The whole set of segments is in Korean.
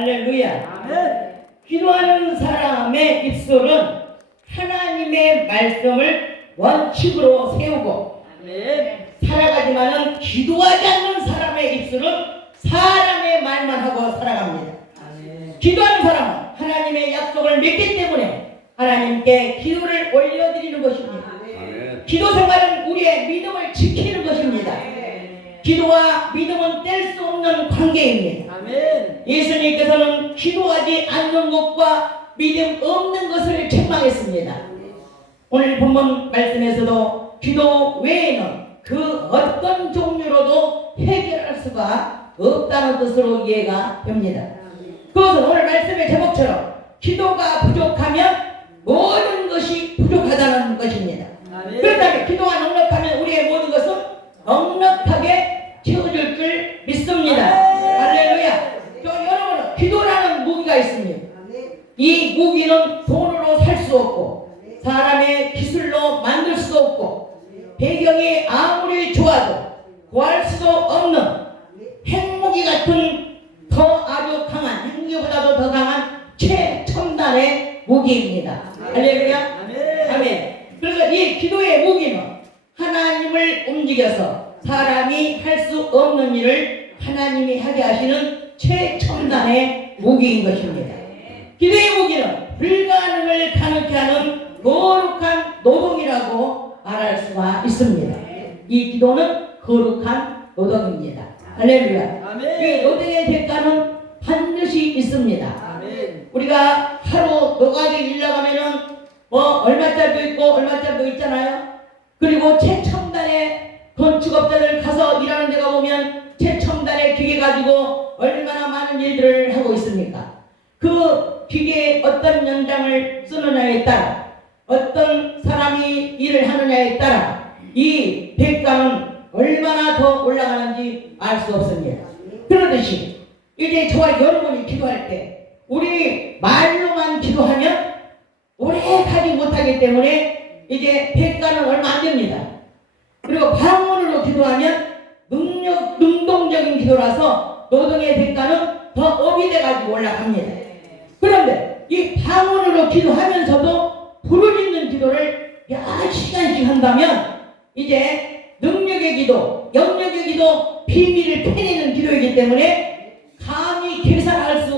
할렐루야. 아멘. 기도하는 사람의 입술은 하나님의 말씀을 원칙으로 세우고 아멘. 살아가지만은 기도하지 않는 사람의 입술은 사람의 말만 하고 살아갑니다. 아멘. 기도하는 사람은 하나님의 약속을 믿기 때문에 하나님께 기도를 올려드리는 것입니다. 아멘. 기도 생활은 우리의 믿음을 지키는 것입니다. 기도와 믿음은 뗄 수 없는 관계입니다. 아멘. 예수님께서는 기도하지 않는 것과 믿음 없는 것을 책망했습니다. 오늘 본문 말씀에서도 기도 외에는 그 어떤 종류로도 해결할 수가 없다는 뜻으로 이해가 됩니다. 그것은 오늘 말씀의 제목처럼 기도가 부족하면 모든 것이 부족하다는 것입니다. 아멘. 그렇다면 기도가 넉넉하면 우리의 모든 것은 넉넉하게 채워질 줄 믿습니다. 할렐루야. 여러분은 기도라는 무기가 있습니다. 이 무기는 돈으로 살 수 없고 사람의 기술로 만들 수 없고 배경이 아무리 좋아도 구할 수도 없는 핵무기 같은 더 아주 강한 핵무기보다도 더 강한 최첨단의 무기입니다. 할렐루야. 아멘. 아멘. 그래서 이 기도의 무기는 하나님을 움직여서 사람이 할 수 없는 일을 하나님이 하게 하시는 최첨단의 무기인 것입니다. 기도의 무기는 불가능을 가능케 하는 거룩한 노동이라고 말할 수가 있습니다. 이 기도는 거룩한 노동입니다. 할렐루야. 아멘. 이 노동의 대가는 반드시 있습니다. 아멘. 우리가 하루 노가리 일 나가면은 얼마짜리도 있고 얼마짜리도 있잖아요. 그리고 최첨단의 건축업자들 가서 일하는 데가 보면 최첨단의 기계 가지고 얼마나 많은 일들을 하고 있습니까? 그 기계에 어떤 연장을 쓰느냐에 따라 어떤 사람이 일을 하느냐에 따라 이 대가는 얼마나 더 올라가는지 알 수 없습니다. 그러듯이 이제 저와 여러분이 기도할 때 우리 말로만 기도하면 오래 가지 못하기 때문에 이제 대가는 얼마 안 됩니다. 그리고 방언으로 기도하면 능동적인 기도라서 노동의 대가는 더 업이 돼가지고 올라갑니다. 그런데 이 방언으로 기도하면서도 부르짖는 기도를 몇 시간씩 한다면 이제 능력의 기도, 영역의 기도, 비밀을 캐내는 기도이기 때문에 감히 계산할 수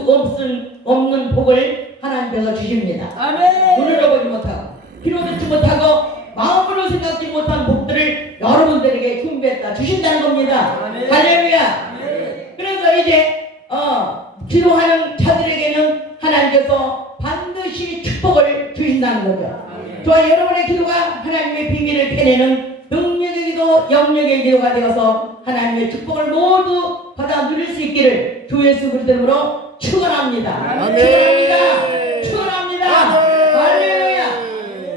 없는 복을 하나님께서 주십니다. 아멘. 눈으로 보지 못하고 귀로 듣지 못하고 마음으로 생각지 못한 복들을 여러분들에게 준비했다 주신다는 겁니다. 아멘. 할렐루야. 아멘. 그래서 이제 기도하는 자들에게는 하나님께서 반드시 축복을 주신다는 거죠. 아멘. 저와 여러분의 기도가 하나님의 비밀을 캐내는 능력의 기도, 영역의 기도가 되어서 하나님의 축복을 모두 받아 누릴 수 있기를 주 예수 그리스도로 축원합니다. 아멘. 축원합니다. 축원합니다. 할렐루야.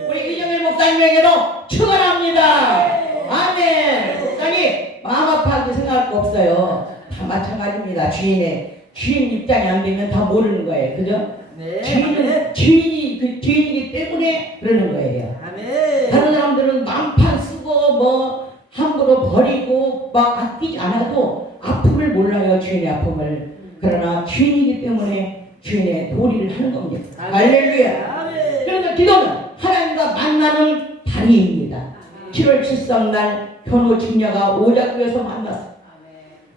우리 이정일 목사님에게도 축원합니다. 아멘. 목사님 마음 아파하게 생각할 거 없어요. 다 마찬가지입니다. 주인 입장이 안 되면 다 모르는 거예요. 그죠? 네. 주인은 주인이기 때문에 그러는 거예요. 아멘. 다른 사람들은 만판 쓰고 함부로 버리고 막 아끼지 않아도 아픔을 몰라요. 주인의 아픔을. 그러나 주인이기 때문에 주인의 도리를 하는 겁니다. 할렐루야. 아멘. 그래서 기도는 하나님과 만나는 다리입니다. 7월 7일날 현우 직녀가 오작교에서 만났어.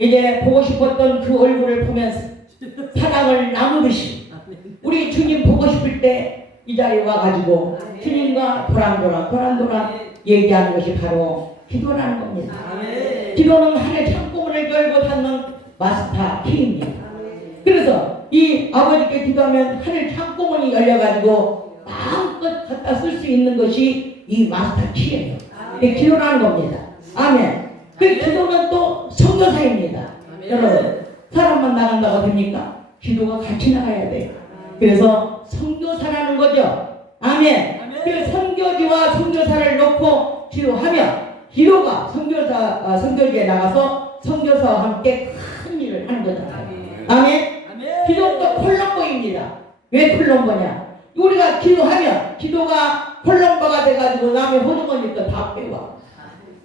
이제 보고 싶었던 그 얼굴을 보면서 사랑을 나누듯이 우리 주님 보고 싶을 때 이 자리에 와가지고 주님과 도란도란 얘기하는 것이 바로 기도라는 겁니다. 아멘. 기도는 하늘의 창고문을 열고 닫는 마스터 키입니다. 그래서 이 아버지께 기도하면 하늘 창고문이 열려가지고 마음껏 갖다 쓸 수 있는 것이 이 마스터 키예요. 이게 기도라는 겁니다. 아멘. 그 기도는 또 선교사입니다. 여러분, 사람만 나간다고 됩니까? 기도가 같이 나가야 돼요. 그래서 선교사라는 거죠. 아멘. 그 선교지와 선교사를 놓고 기도하면 기도가 선교지에 나가서 선교사와 함께 큰 일을 하는 거잖아요. 아멘. 기도도 콜럼보입니다. 왜 콜럼보냐? 우리가 기도하면 기도가 콜럼보가 돼가지고 남의 호주머니도 다 빼와.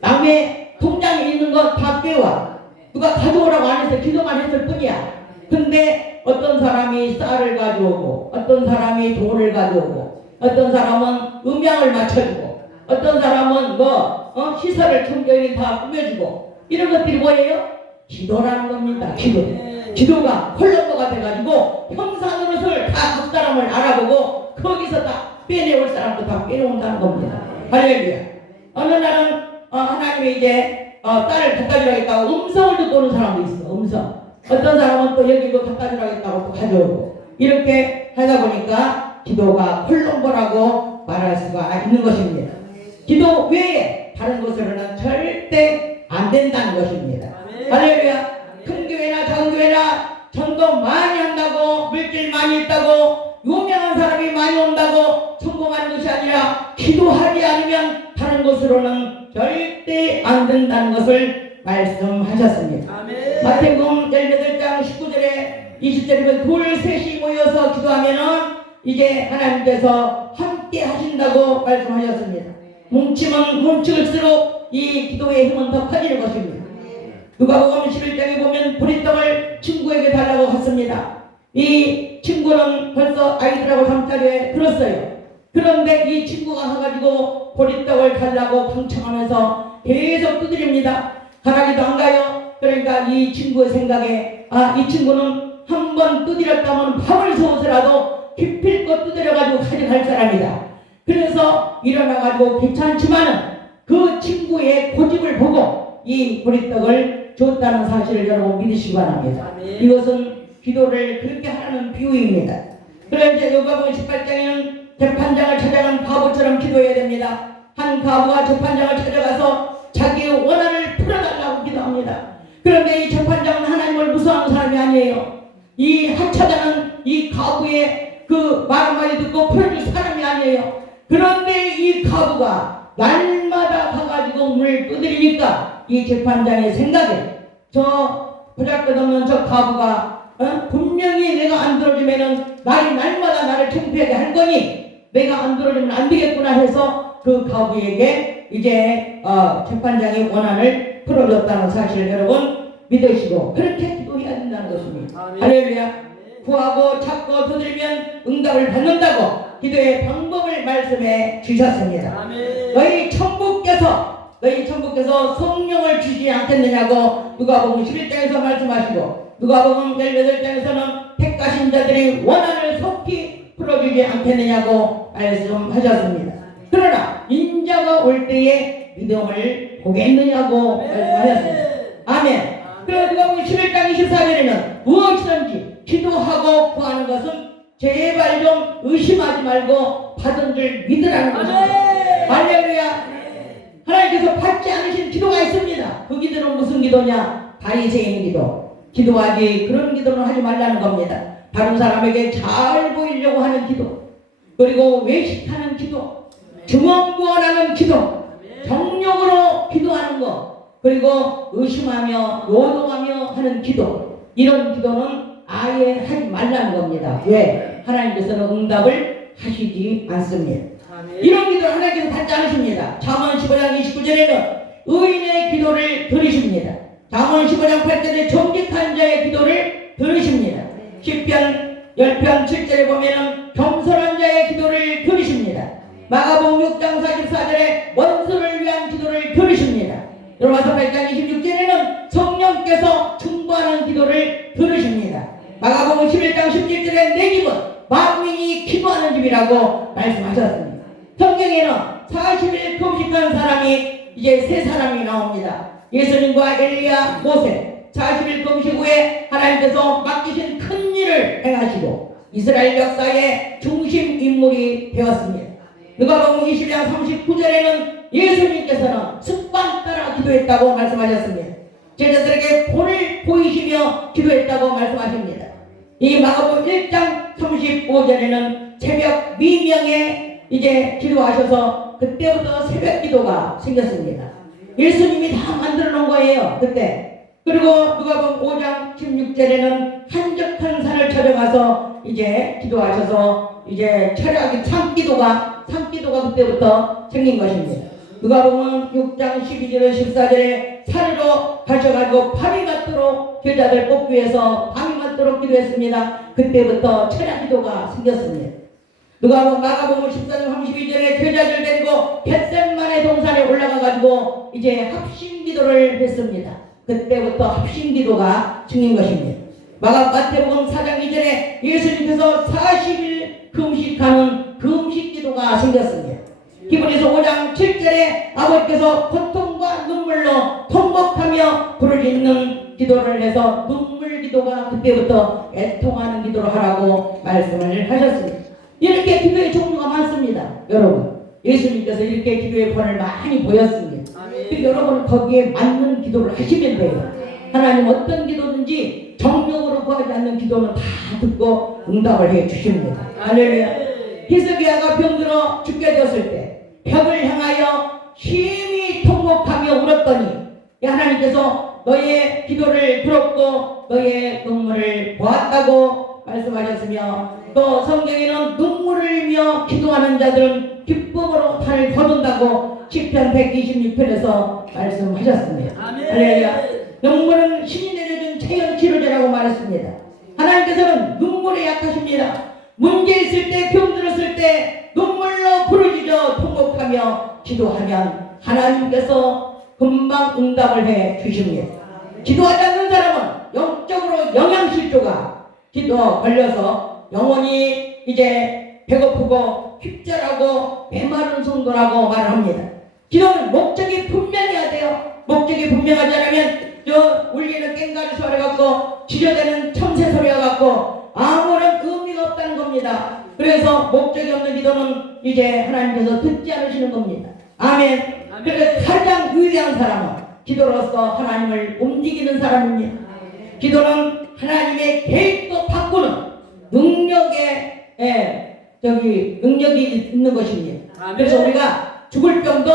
남의 통장에 있는 거 다 빼와. 누가 가져오라고 안 해서 기도만 했을 뿐이야. 근데 어떤 사람이 쌀을 가져오고 어떤 사람이 돈을 가져오고 어떤 사람은 음향을 맞춰주고 어떤 사람은 시설을 청결히 다 꾸며주고 이런 것들이 뭐예요? 기도라는 겁니다. 기도가 콜럼버가 돼가지고 형사 노릇을 다 각 사람을 알아보고 거기서 다 빼내올 사람도 다 빼내온다는 겁니다. 할렐루야. 어느 날은 하나님이 이제 딸을 갖다 주라겠다고 음성을 듣고 오는 사람도 있어. 음성. 어떤 사람은 또 여기 뭐 갖다 주라겠다고 또 가져오고 이렇게 하다 보니까 기도가 콜럼버라고 말할 수가 있는 것입니다. 기도 외에 다른 것으로는 절대 안 된다는 것입니다. 할렐루야. 큰 교회나 작은 교회나 전도 많이 한다고 물질 많이 있다고 유명한 사람이 많이 온다고 성공하는 것이 아니라 기도하지 않으면 다른 것으로는 절대 안 된다는 것을 말씀하셨습니다. 마태복음 18장 19절에 20절에 둘 셋이 모여서 기도하면은 이제 하나님께서 함께 하신다고 말씀하셨습니다. 뭉치면 뭉칠수록 이 기도의 힘은 더 커지는 것입니다. 누가복음 11장에 보면 보리떡을 친구에게 달라고 했습니다. 이 친구는 벌써 아이들하고 잠자리에 들었어요. 그런데 이 친구가 가가지고 보리떡을 달라고 강청하면서 계속 두드립니다. 가라기도 안 가요. 그러니까 이 친구의 생각에 이 친구는 한 번 두드렸다면 밥을 쏘서라도 기필껏 두드려가지고 가져갈 사람이다. 그래서 일어나가지고 귀찮지만은 그 친구의 고집을 보고 이 보리떡을 줬다는 사실을 여러분 믿으시기 바랍니다. 이것은 기도를 그렇게 하는 비유입니다. 그래서 이제 요가복음 18장에는 재판장을 찾아간 바보처럼 기도해야 됩니다. 한 가부가 재판장을 찾아가서 자기의 원한을 풀어달라고 기도합니다. 그런데 이 재판장은 하나님을 무서워하는 사람이 아니에요. 이 하차자는 이 가부의 그 말 한마디 듣고 풀어줄 사람이 아니에요. 그런데 이 가부가 날마다 가가지고 문을 두드리니까 이 재판장의 생각에 저 보잘것없는 저 가부가 분명히 내가 안 들어주면은 날마다 나를 창피하게 할 거니 내가 안 들어주면 안 되겠구나 해서 그 가부에게 이제 재판장의 원한을 풀어줬다는 사실을 여러분 믿으시고 그렇게 기도해야 된다는 것입니다. 할렐루야. 구하고 찾고 두드리면 응답을 받는다고 기도의 방법을 말씀해 주셨습니다. 너희 천부께서 성령을 주지 않겠느냐고 누가복음 11장에서 말씀하시고 누가복음 18장에서는 택하신 자들의 원한을 속히 풀어주지 않겠느냐고 말씀하셨습니다. 그러나 인자가 올 때에 믿음을 보겠느냐고 말씀하셨습니다. 아멘. 그래서 누가복음 11장 24절에는 무엇이든지 기도하고 구하는 것은 제발 좀 의심하지 말고 받은 줄 믿으라는 것입니다. 할렐루야. 하나님께서 받지 않으신 기도가 있습니다. 그 기도는 무슨 기도냐? 바리새인 기도. 기도하지 그런 기도는 하지 말라는 겁니다. 다른 사람에게 잘 보이려고 하는 기도, 그리고 외식하는 기도, 증언구원하는 기도, 정욕으로 기도하는 것, 그리고 의심하며 노동하며 하는 기도, 이런 기도는 아예 하지 말라는 겁니다. 왜? 하나님께서는 응답을 하시지 않습니다. 이런 기도를 하나님께서 받지 않으십니다. 잠언 15장 29절에는 의인의 기도를 들으십니다. 잠언 15장 8절에 정직한 자의 기도를 들으십니다. 시편 10편 7절에 보면은 겸손한 자의 기도를 들으십니다. 마가복음 6장 44절에 원수를 위한 기도를 들으십니다. 로마서 8장 26절에는 성령께서 충만한 기도를 들으십니다. 마가복음 11장 17절에 내 집은 만민이 기도하는 집이라고 말씀하셨습니다. 성경에는 40일 금식한 사람이 이제 세 사람이 나옵니다. 예수님과 엘리야, 모세. 40일 금식 후에 하나님께서 맡기신 큰 일을 행하시고 이스라엘 역사의 중심 인물이 되었습니다. 누가복음 20장 39절에는 예수님께서는 습관 따라 기도했다고 말씀하셨습니다. 제자들에게 본을 보이시며 기도했다고 말씀하십니다. 이 마가복음 1장 35절에는 새벽 미명에 이제 기도하셔서 그때부터 새벽 기도가 생겼습니다. 예수님이 다 만들어 놓은 거예요, 그때. 그리고 누가복음 5장 16절에는 한적한 산을 찾아가서 이제 기도하셔서 이제 철학의 산기도가 그때부터 생긴 것입니다. 누가복음 6장 12절에 14절에 산으로 가셔가지고 밤이 맞도록 제자들 뽑기 위해서 밤이 찾도록 기도했습니다. 그때부터 철야 기도가 생겼습니다. 마가복음 14장 32절에 제자들 데리고 겟셋마네 동산에 올라가가지고 이제 합심 기도를 했습니다. 그때부터 합심 기도가 생긴 것입니다. 마태복음 4장 2절에 예수님께서 40일 금식하는 금식 기도가 생겼습니다. 히브리서 5장 7절에 아버지께서 고통과 눈물로 통곡하며 부르짖는 기도를 해서 눈물 기도가 그때부터 애통하는 기도로 하라고 말씀을 하셨습니다. 이렇게 기도의 종류가 많습니다. 여러분, 예수님께서 이렇게 기도의 본을 많이 보였습니다. 여러분 거기에 맞는 기도를 하시면 돼요. 하나님 어떤 기도든지 정력으로 구하지 않는 기도는 다 듣고 응답을 해 주십니다. 할렐루야. 히스기야가 병들어 죽게 되었을 때 벽을 향하여 심히 통곡하며 울었더니 하나님께서 너의 기도를 들었고 너의 눈물을 보았다고 말씀하셨으며, 또 성경에는 눈물을 흘리며 기도하는 자들은 기쁨으로 산을 거둔다고 시편 126편에서 말씀하셨습니다. 할렐루야. 눈물은 신이 내려준 자연 치료제라고 말했습니다. 하나님께서는 눈물에 약하십니다. 문제 있을 때, 병들었을 때 눈물로 부르짖어 통곡하며 기도하면 하나님께서 금방 응답을 해 주십니다. 기도하지 않는 사람은 영적으로 영양실조가 기도 걸려서 영혼이 이제 배고프고 휩절하고 메마른 성도라고 말합니다. 기도는 목적이 분명해야 돼요. 목적이 분명하지 않으면 울리는 꽹과리 소리 같고 지저대는 참새 소리가 같고 아무런 의미가 없다는 겁니다. 그래서 목적이 없는 기도는 이제 하나님께서 듣지 않으시는 겁니다. 아멘. 그래서 가장 위대한 사람은 기도로서 하나님을 움직이는 사람입니다. 기도는 하나님의 계획도 바꾸는 능력이 있는 것입니다. 그래서 우리가 죽을 병도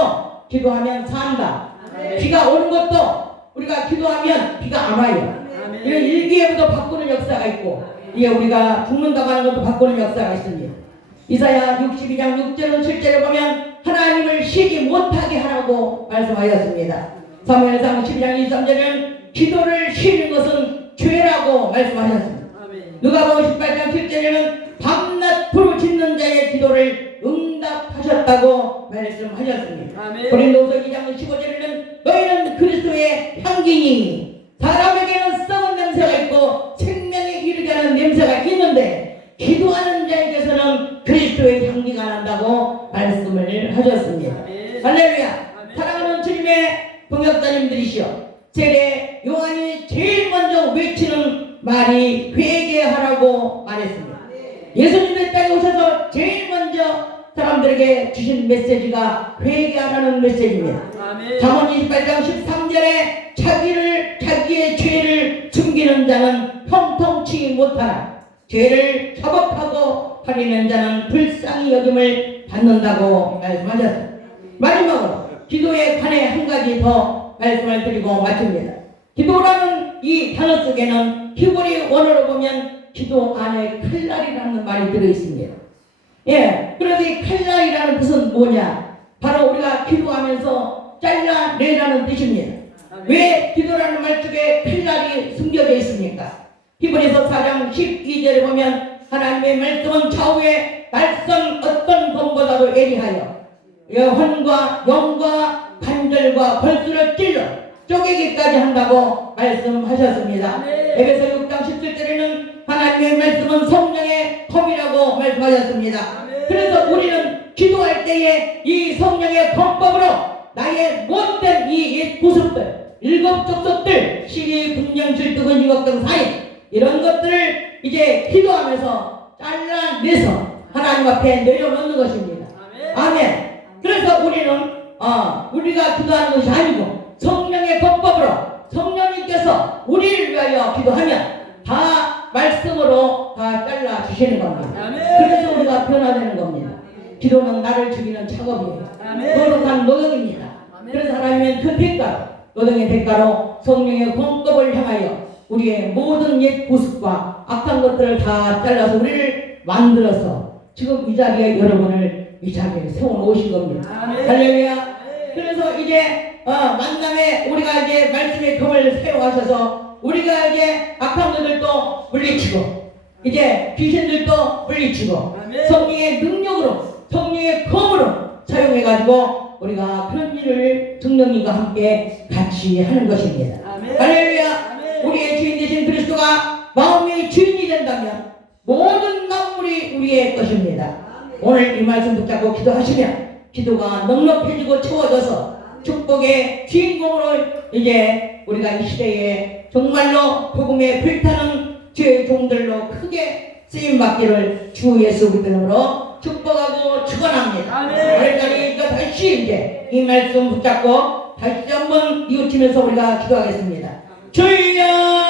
기도하면 산다. 비가 오는 것도 우리가 기도하면 비가 안 와요. 이런 일기예보도 바꾸는 역사가 있고, 이게 우리가 죽는다고 하는 것도 바꾸는 역사가 있습니다. 이사야 62장 6절은 7절에 보면 하나님을 쉬지 못하게 하라고 말씀하셨습니다. 사무엘상 12장 23절에는 기도를 쉬는 것은 죄라고 말씀하셨습니다. 누가복음 18장 7절에는 밤낮 부르짖는 자의 기도를 응답하셨다고 말씀하셨습니다. 고린도후서 2장 15절에는 너희는 그리스도의 향기니 사람에게는 썩은 냄새가 있고 생명에 이르게 하는 냄새가 있는데 기도하는 자에게서는 그리스도의 향기가 난다고 말씀을 하셨습니다. 할렐루야. 사랑하는 주님의 동역자님들이시여, 세례 요한이 제일 먼저 외치는 말이 회개하라고 말했습니다. 예수님의 땅에 오셔서 제일 먼저 사람들에게 주신 메시지가 회개하라는 메시지입니다. 잠언 28장 13절에 자기의 죄를 숨기는 자는 형통치 못하나 죄를 자복하고 가리는 자는 불쌍히 여김을 받는다고 말씀하셨습니다. 마지막으로 기도에 관해 한 가지 더 말씀을 드리고 마칩니다. 기도라는 이 단어 속에는 히브리 원어로 보면 기도 안에 칼날이라는 말이 들어있습니다. 그래서 이 칼날이라는 뜻은 뭐냐? 바로 우리가 기도하면서 잘라내라는 뜻입니다. 왜 기도라는 말 속에 칼날이 숨겨져 있습니까? 히브리서 4장 12절에 보면 하나님의 말씀은 좌우에 날선 어떤 검보다도 예리하여 혼과 영과 관절과 골수를 찔러 쪼개기까지 한다고 말씀하셨습니다. 에베소 6장 17절에는 하나님의 말씀은 성령의 검이라고 말씀하셨습니다. 그래서 우리는 기도할 때에 이 성령의 검법으로 나의 못된 이 옛 구습들, 일곱 족속들, 시기, 분명, 질투근, 유혹등, 사인, 이런 것들을 이제 기도하면서 잘라내서 하나님 앞에 내려놓는 것입니다. 아멘. 그래서 우리는 우리가 기도하는 것이 아니고 성령의 법법으로 성령님께서 우리를 위하여 기도하면 다 말씀으로 다 잘라 주시는 겁니다. 그래서 우리가 변화되는 겁니다. 기도는 나를 죽이는 작업이에요. 거룩한 노동입니다. 그래서 하나님은 그 대가로, 노동의 대가로 성령의 공급을 향하여 우리의 모든 옛 구습과 악한 것들을 다 잘라서 우리를 만들어서 지금 이 자리에 여러분을 이 자리에 세워놓으신 겁니다. 할렐루야. 그래서 이제 만남에 우리가 이제 말씀의 검을 사용하셔서 우리가 이제 악한 것들도 물리치고 이제 귀신들도 물리치고 아멘. 성령의 능력으로 성령의 검으로 사용해가지고 우리가 그런 일을 성령님과 함께 같이 하는 것입니다. 아멘. 할렐루야. 아멘. 우리의 주인 되신 그리스도가 마음의 주인이 된다면 모든 만물이 우리의 것입니다. 오늘 이 말씀 붙잡고 기도하시면 기도가 넉넉해지고 채워져서 축복의 주인공으로 이제 우리가 이 시대에 정말로 복음에 불타는 주의 종들로 크게 쓰임받기를 주 예수 그리스도로 축복하고 축원합니다. 아멘. 그러니까 다시 이제 이 말씀 붙잡고 다시 한번 이웃치면서 우리가 기도하겠습니다. 주여